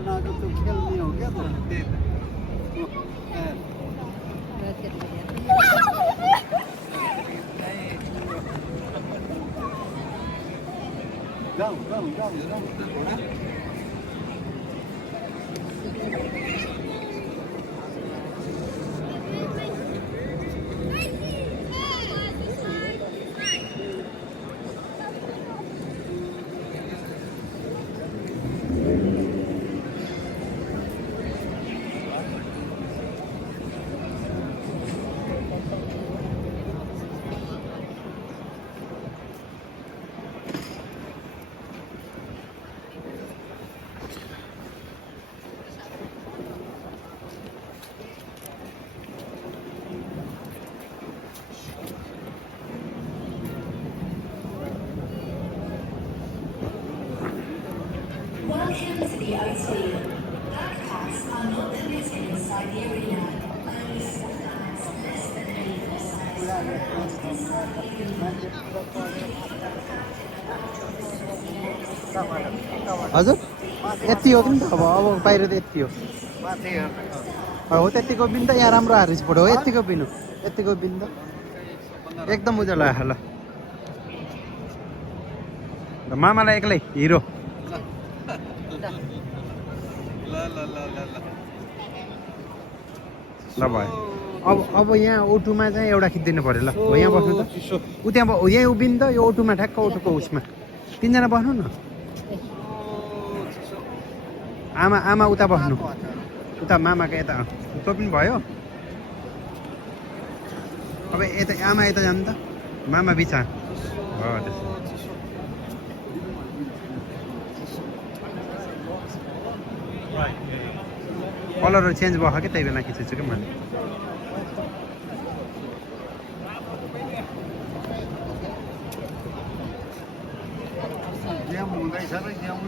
तो खेल नहीं हो गया तो जाओ जाओ जाओ जाओ Welcome to the O2. Backpacks are not permitted inside the arena. Only small bags less than 84 size are allowed inside the arena. हजुर यति हो कि त अब बाहिर त यति हो हो त्यतिको बिन त यहाँ राम्रो हारिस पढ्यो हो यतिको बिन हो यतिको बिन त एकदम उज्यालो आयो ल मामालाई एक्लै हिरो ल भयो अब यहाँ ओटोमा चाहिँ एउटा खिचिदिनु पऱ्यो ल हो यहाँ बस्नु त ऊ त्यहाँ यहीँ उभिनु त यो ओटोमा ठ्याक्क ओटोको उसमा तिनजना बस्नु न आमा आमा उता बस्नु उता मामाको यता त्यो पनि भयो अब यता आमा यता जानु त मामा बिचा हो त्यसो कलरहरू चेन्ज भयो कि त्यही बेला खिचेछु क्या मैले गेम हुँदैछ र गेम